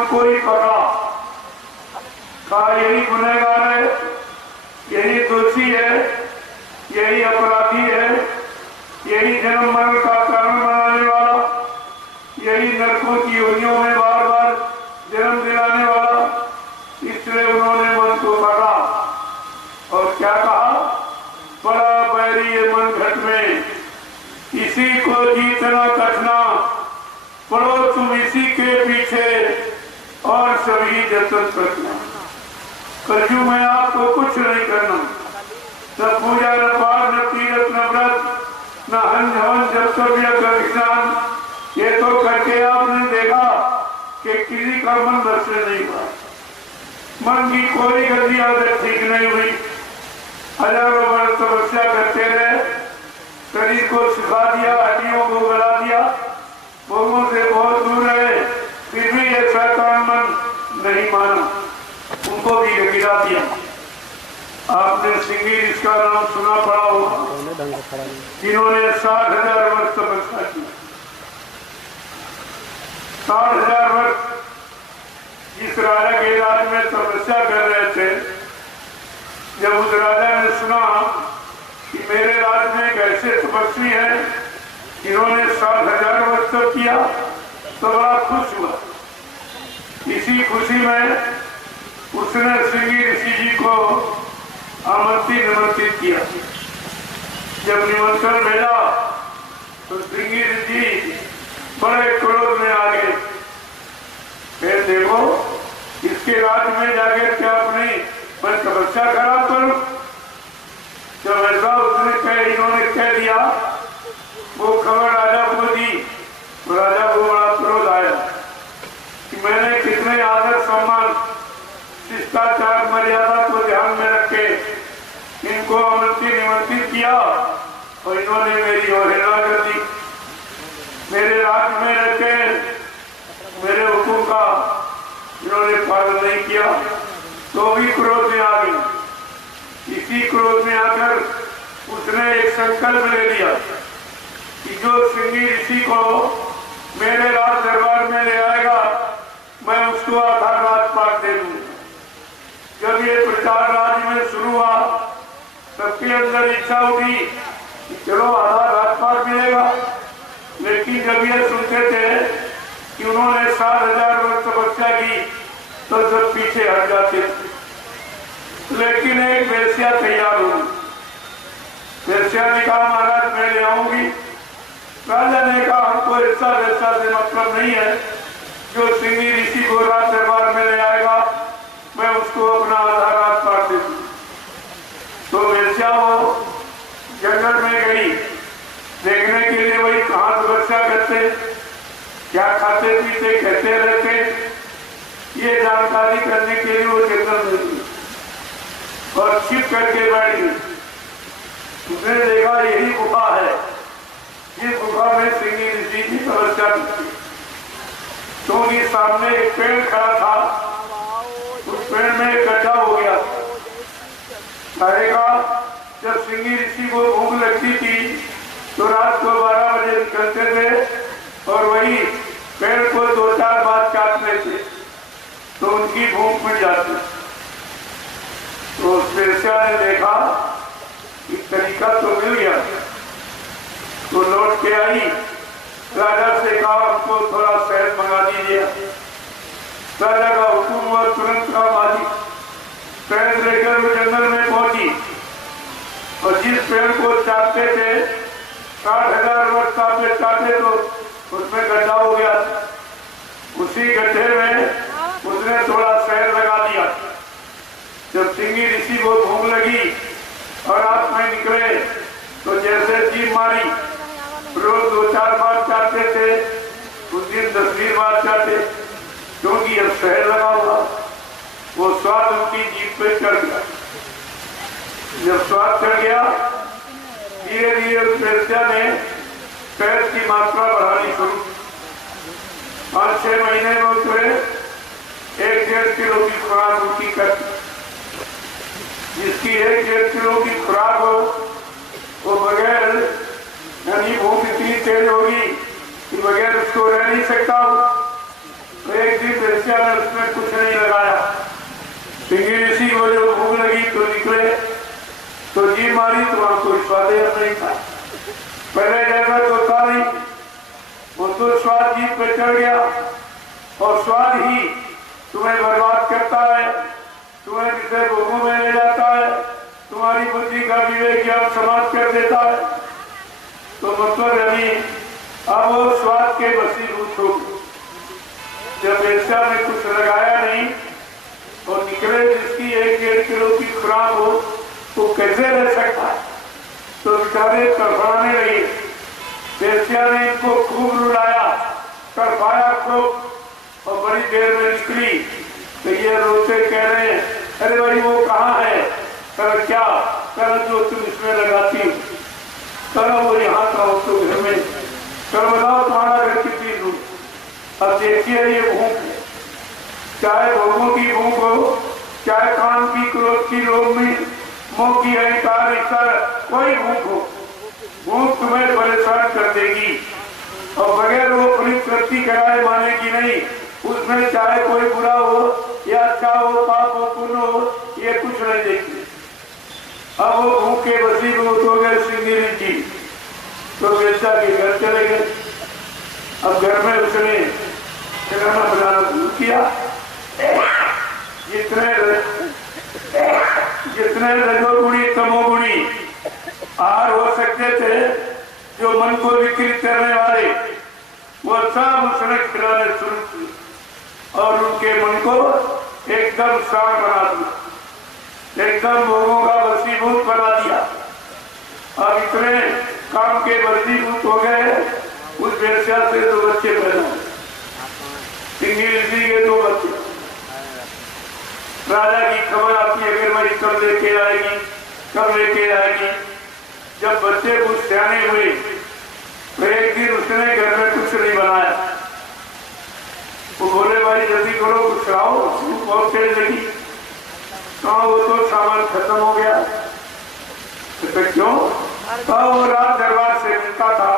मन को ही पकड़ा, कहा यही गुनहगार है, यही दोषी है, यही अपराधी है, यही जन्म मरण का कारण बनाने वाला, यही नरकों की योनियों में बार बार जन्म दिलाने वाला। इसलिए उन्होंने मन को पकड़ा और क्या कहा, बड़ा बैरी है मन घट में, इसी को जीतना कठना, पढ़ो तुम इसी के पीछे और सभी जतन करना। कलयुग में आपको कुछ नहीं करना, न पूजा, न पाठ, न तीरथ, न व्रत, न हवन हवन, जब तक स्नान, ये तो करके आपने देखा कि किसी का मन बस से नहीं हुआ, मन की कोई गंदी आदत ठीक नहीं हुई। हजारों वर्ष तपस्या करते रहे, शरीर को सुखा दिया, हड्डियों को गला दिया, भोगों से बहुत दूर रहे, फिर भी ये शैतान मन नहीं माना, उनको भी गिरा दिया। आपने सिंगीर इसका नाम सुना पड़ा होगा, जिन्होंने 60,000 वर्ष तपस्या की। 60,000 वर्ष जिस राजा के राज में तपस्या कर रहे थे, जब उस राजा ने सुना कि मेरे राज में एक ऐसे तपस्वी है जिन्होंने 60,000 वर्ष तप किया, तो बड़ा खुश हुआ। इसी खुशी में उसने सिंगी ऋषि जी को निमंत्रित किया। जब निमंत्रण मिला तो सिंगी ऋषि बड़े क्रोध में आ गए। फिर देखो, इसके राज में जाकर क्या अपनी मैं तपस्या खराब करूं? जब ऐसा इन्होंने कह दिया, वो खबर राजा को दी, तो राजा को बड़ा क्रोध आया कि मैंने कितने आदर सम्मान शिष्टाचार मर्यादा को ध्यान में रख के इनको निमंत्रित किया और इन्होंने मेरी अवहेलना कर दी। मेरे राज में रहते मेरे हुक्म का इन्होंने पालन नहीं किया, तो भी क्रोध में आ गई। इसी क्रोध में आकर उसने एक संकल्प ले लिया कि जो सिंगी ऋषि को मेरे राज दरबार में ले आएगा, मैं उसको आधा राजपाट दे दूंगा। जब ये प्रचार राज्य में शुरू हुआ, सबके अंदर इच्छा उठी कि चलो आधा राजपाट मिलेगा। लेकिन जब ये सुनते थे कि उन्होंने 60,000 वर्ष तपस्या की, तो सब पीछे हट जाते थे। लेकिन एक वेश्या तैयार हुई। वेश्या ने कहा, महाराज मैं ले आऊंगी। राजा ने कहा, हमको ऐसा वैसा से मतलब नहीं है, जो सिंगी ऋषि को राज दरबार में ले आएगा, मैं उसको अपना आधा राजपाट दे दूं। तो वेश्या वो जंगल में गई देखने के लिए, वही कहाँ तपस्या करते, क्या खाते पीते कहते रहते, ये जानकारी करने के लिए वो जंगल में गई और छिप करके बैठ गई। उसने देखा यही गुफा है, ये गुफा में सिंगी ऋषि की तपस्या करती। तो उनके सामने एक पेड़ खड़ा था, उस पेड़ में एक गड्ढा हो गया। कहेगा, जब सिंगी ऋषि को भूख लगती थी तो रात को 12 बजे निकलते थे और वही पेड़ को 2-4 बार काटते थे, तो उनकी भूख मिट जाती। तो उस वेश्या ने देखा कि तरीका तो मिल गया, तो लौट के आई, राजा से कहा, हमको थोड़ा शहद मंगा दीजिए। राजा का हुक्म हुआ, तुरंत का मालिक शहद लेकर वो जंगल में पहुंची और जिस पेड़ को चाटते थे, 60,000 वर्ष पे चाटे तो उसमें गड्ढा हो गया। उसी गड्ढे में उसने थोड़ा शहद लगा दिया। जब सिंगी ऋषि को भूख लगी और रात में निकले, तो जैसे जीभ मारी, रोज 2-4 बार चाटते थे, उस दिन 10 बार चाटे, क्योंकि अब शहद लगा हुआ, वो स्वाद उनकी जीभ पे चढ़ गया। जब स्वाद चढ़ गया, धीरे धीरे उस वेश्या ने शहद की मात्रा बढ़ानी शुरू। 5-6 महीने में उसने 1-1.5 किलो की खुराक उनकी कर, जिसकी 1-1.5 किलो की खुराक हो, वो बगैर, यानी भूख इतनी तेज होगी कि बगैर उसको रह नहीं सकता। तो एक दिन वेश्या ने उसमें कुछ नहीं लगाया। सिंगी ऋषि को जो भूख लगी तो निकले, तो जी मारी तो वहां कोई स्वाद नहीं था। पहले जैसा तो था नहीं, वो तो स्वाद जीत पे चढ़ गया और स्वाद ही तुम्हें बर्बाद करता है, तुम्हें विषय भोगों में ले जाता है, तुम्हारी बुद्धि का विवेक ज्ञान समाप्त कर देता है। तो मतलब यानी अब वो स्वाद के वशीभूत हो गए। जब वेश्या ने कुछ लगाया नहीं और निकले जिसकी 1-1.5 किलो की खुराक हो तो कैसे रह सकता है? तो बेचारे तड़फड़ाने लगे। वेश्या ने इनको खूब रुलाया, तड़फाया खूब और बड़ी देर में निकली तो ये रोते कह रहे हैं, अरे भाई वो कहाँ है? कर क्या कर जो तुम इसमें लगाती हो? कर वो यहाँ का हो तो घर में कर, बताओ तुम्हारा घर कितनी दूर? अब देखिए ये भूख, चाहे भोगों की भूख हो, चाहे काम की, क्रोध की, लोभ में, मोह की, अहंकार, इच्छा, कोई भूख हो, भूख तुम्हें परेशान कर देगी और बगैर वो परिकृति कराए मानेगी नहीं। उसमें चाहे कोई बुरा हो या अच्छा हो, पाप हो, पुण्य हो, ये कुछ नहीं देखती। अब वो भूख के वशीभूत हो गए सिंगी जी, तो वेश्या के घर चले गए। अब घर में उसने खाना बनाना शुरू किया। जितने रजोगुणी तमोगुणी आहार हो सकते थे, जो मन को विकृत करने वाले, वो सब उसने खिलाने शुरू किए और उनके मन को एकदम शांत बना दिया, एकदम भोगों का वशीभूत बना दिया। अब इतने काम के वशीभूत हो गए, उस वेश्या से 2 बच्चे पैदा हुए, सिंगी ऋषि के 2 बच्चे। राजा की खबर आती है, अगर भाई कब लेके आएगी, कब लेके आएगी। जब बच्चे कुछ सियाने हुए तो एक दिन उसने घर में कुछ नहीं बनाया। वो बोले भाई जल्दी करो, कुछ लाओ, भूख बहुत तेज लगी। कहा वो तो सामान खत्म हो गया। तो क्यों? वो राज दरबार से मिलता था,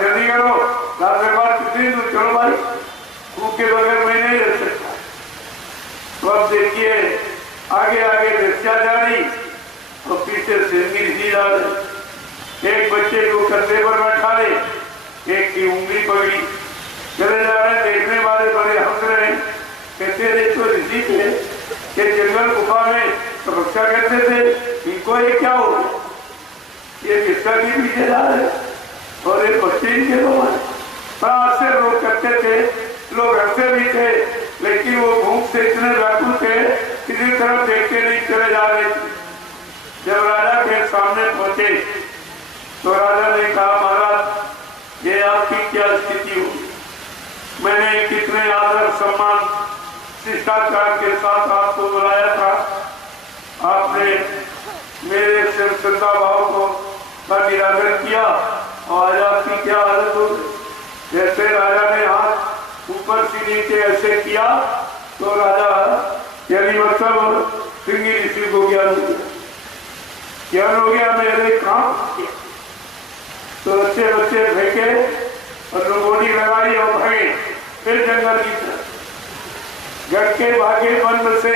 जल्दी करो, राज दरबार कितनी दूर, चलो भाई, भूख के बगैर मैं नहीं रह सकता। तो अब देखिए आगे आगे वेश्या जा रही और पीछे सिंगी ऋषि जा रहे। एक बच्चे को कंधे पर बैठा ले, एक की उंगली पकड़ी, चले जा रहे। देखने वाले बड़े हंस रहे, कहते रहे तो ऋषि थे कि जंगल गुफा में तपस्या करते थे, इनको ये क्या हो गया? ये किसका भी पीछे जा रहे और एक बच्चे के लोग बड़ा से लोग करते थे, लोग हंसते भी थे, लेकिन वो भूख से इतने व्याकुल थे, किसी तरफ देखते नहीं, चले जा रहे थे। जब राजा के सामने पहुंचे तो राजा ने कहा, महाराज ये आपकी क्या स्थिति हो? मैंने कितने आदर सम्मान शिष्टाचार के साथ आपको बुलाया था, आपने मेरे सिर श्रद्धा भाव को का निरादर किया और आज आपकी क्या हालत हो गई? जैसे राजा ने हाथ ऊपर से नीचे ऐसे किया तो राजा यानी मतलब सिंगी ऋषि को ज्ञान हो गया, मेरे काम किया। तो अच्छे बच्चे फेंके और रंगोली लगाई और भागे फिर जंगल की तरफ। घर के भागे वन से,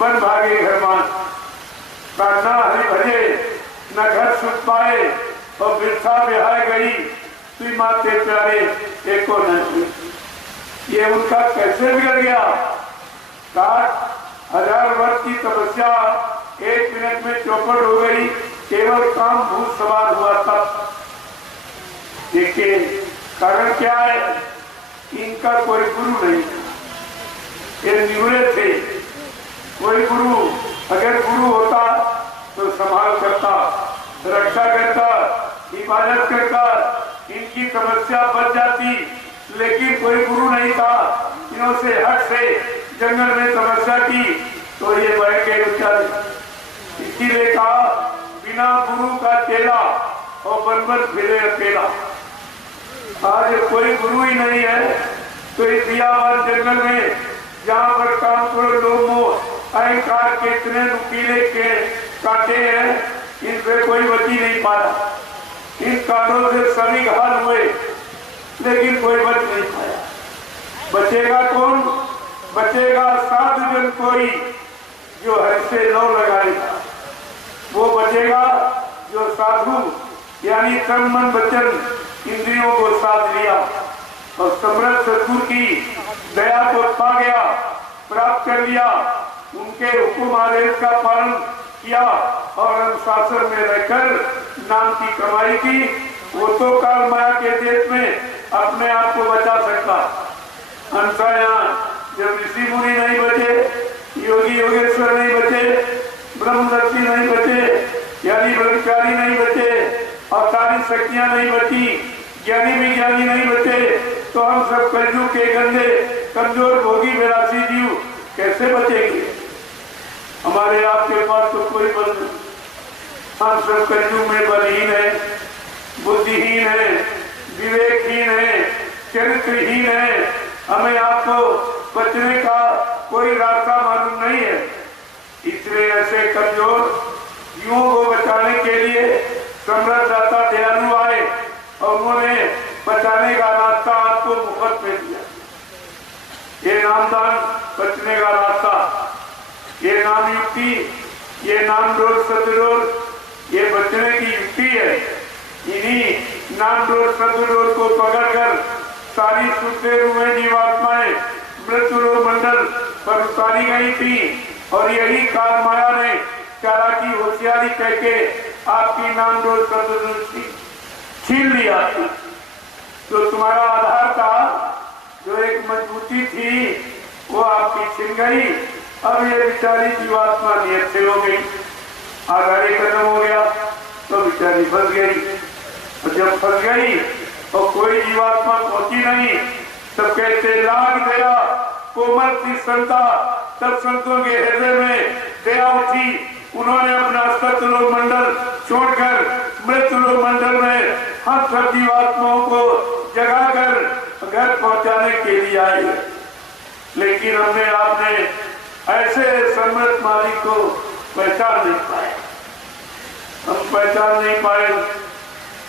वन भागे घर मान, न हरि भजे न घर सुख पाए और बिरसा बिहार गई तुई माते प्यारे एको नहीं। ये उनका कैसे बिगड़ गया? 60,000 वर्ष की तपस्या 1 मिनट में चौपट हो गई, केवल काम भूत सवार हुआ था। देखिए कारण क्या है? इनका कोई गुरु नहीं था, ये निगुरे थे। कोई गुरु, अगर गुरु होता तो संभाल करता, रक्षा करता, हिफाजत करता, इनकी समस्या बच जाती, लेकिन कोई गुरु नहीं था। इन्हों से हट से जंगल में तपस्या की तो ये बैठ गए बेचारे। इसीलिए कहा बिना गुरु का चेला और बन फिरे अकेला। आज कोई गुरु ही नहीं है तो इस बियाबान जंगल में जहाँ पर काम करो लोग मोह अहंकार के इतने नुकीले के काटे हैं, इन पे कोई बची नहीं पाया। इन कानों से सभी घायल हुए लेकिन कोई बच नहीं पाया। बचेगा कौन? बचेगा साधु जन कोई जो हर से लौ लगाएगा। वो बचेगा जो साधु यानी तन मन वचन इंद्रियों को साध लिया और समर्थ सद्गुरु की दया को पा गया, प्राप्त कर लिया, उनके हुक्म आदेश का पालन किया और अनुशासन में रहकर नाम की कमाई की। वो तो काल माया के देश में अपने आप को बचा सकता। अंसा यहाँ जब ऋषि मुनि नहीं बचे, योगी योगेश्वर नहीं बचे, ब्रह्मदर्शी नहीं बचे, यानी ब्रह्मचारी नहीं बचे, अवतारी शक्तियां नहीं बची, ज्ञानी विज्ञानी नहीं बचे, तो हम सब कलयुग के गंदे कमजोर भोगी विलासी जीव कैसे बचेंगे? हमारे आपके पास तो कोई बल नहीं। हम सब कलयुग में बलहीन है, बुद्धिहीन है, विवेकहीन है, चरित्रहीन है। हमें आपको बचने का कोई रास्ता मालूम नहीं है। इसलिए ऐसे कमजोर जीवों को बचाने के लिए समर्थ दाता दयालु आए और उन्होंने बचाने का रास्ता आपको मुफ्त में दिया। ये नामदान बचने का रास्ता, ये नाम युक्ति, ये नाम डोर सदडोर, ये बचने की युक्ति है। इन्हीं नाम डोर सदडोर को पकड़कर सारी सुखते हुए जीवात्माएं मृत्यु मंडल पर उतारी गई थी और यही काल माया ने चालाकी होशियारी कहके आपकी नाम डोर सदडोर छीन लिया। जो तुम्हारा आधार था, जो एक मजबूती थी, वो आपकी छिन गई। अब ये बेचारी जीवात्मा नियत से हो गई, आधार खत्म हो गया तो बेचारी फंस गई। और जब फंस गई और कोई जीवात्मा पहुंची नहीं, तब कहते लाग दया कोमल सी संता। तब संतों के हृदय में दया उठी, उन्होंने अपना सतलोक मंडल छोड़कर मृत्युलोक मंडल में हम सब जीवात्माओं को जगाकर घर पहुंचाने के लिए आए। लेकिन हमने आपने ऐसे समर्थ मालिक को पहचान नहीं पाए। हम पहचान नहीं पाए,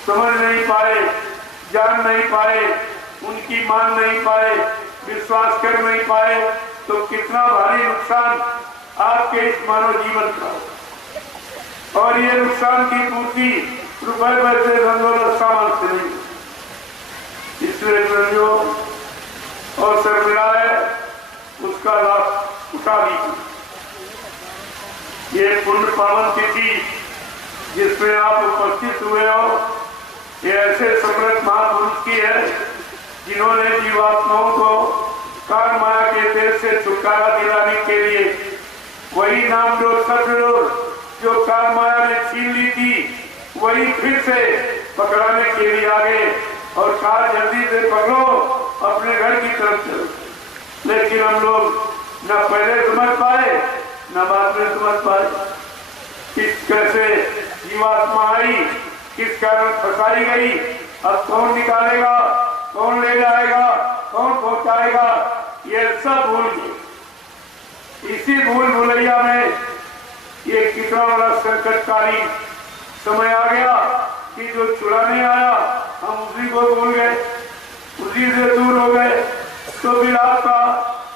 समझ नहीं पाए, जान नहीं पाए, उनकी मान नहीं पाए, विश्वास कर नहीं पाए, तो कितना भारी नुकसान आपके इस मानव जीवन का। और ये नुकसान की पूर्ति रुपए पैसे धनदौलत सामान से नहीं। इसलिए जो अवसर मिला है उसका लाभ उठा लीजिए। ये पुण्य पावन तिथि जिसमें आप उपस्थित हुए हो, ये ऐसे समर्थ महापुरुष की है जिन्होंने जीवात्माओं को काल माया के देश से छुटकारा दिलाने के लिए वही नाम डोर सदडोर जो काल माया ने छीन ली थी, वही फिर से पकड़ाने के लिए आ गए और कहा जल्दी से पकड़ो, अपने घर की तरफ चलो। लेकिन हम लोग न पहले समझ पाए न बाद में समझ पाए। किस कैसे जीवात्मा आई, किस कारण फंसाई गई, अब कौन निकालेगा, कौन ले जाएगा, कौन पहुंचाएगा, ये सब भूल गए। इसी भूल भुलैया में ये कितना बड़ा संकटकारी समय आ गया कि जो छुड़ाने आया हम उसी को भूल गए, उसी से दूर हो गए। तो विलाप का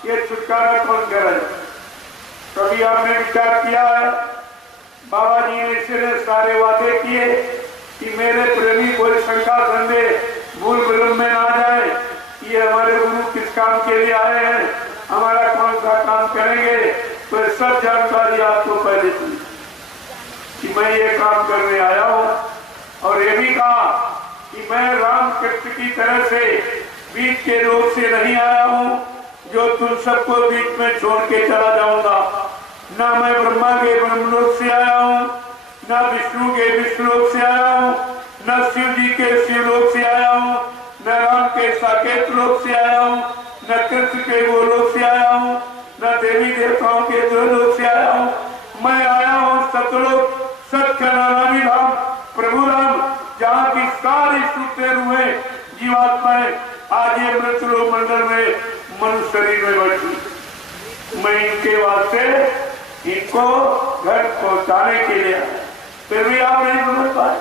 ये छुटकारा कौन करे? कभी आपने विचार किया है? बाबा जी ने इसलिए सारे वादे किए कि मेरे प्रेमी कोई शंका संदेह भूल भ्रम में ना जाए, ये हमारे गुरु किस काम के लिए आए हैं, हमारा कौन सा काम करेंगे। तो सब जानकारी आपको पहले थी कि मैं ये काम करने आया हूँ। और ये भी कहा कि मैं राम कृष्ण की तरह से बीच के लोक से नहीं आया हूँ जो तुम सबको बीच में छोड़ के चला जाऊंगा। ना मैं ब्रह्मा के ब्रह्मलोक से आया हूँ, ना विष्णु के विष्णुलोक से आया हूँ, न शिव जी के शिवलोक से आया हूँ, न राम के साकेत लोक से आया हूँ, न कृष्ण के गोलोक से आया हूँ, न देवी देवताओं के लोक से आया हूँ। मैं आया हूँ सतलोक सत्य धाम प्रभु राम, जहाँ की सारी सुते हुए जीवात्माएं आज ये मृत्युलोक मंडल में मनुष्य शरीर में बैठी। मैं इनके वास्ते इनको घर पहुंचाने के लिए, फिर भी आप नहीं समझ पाए।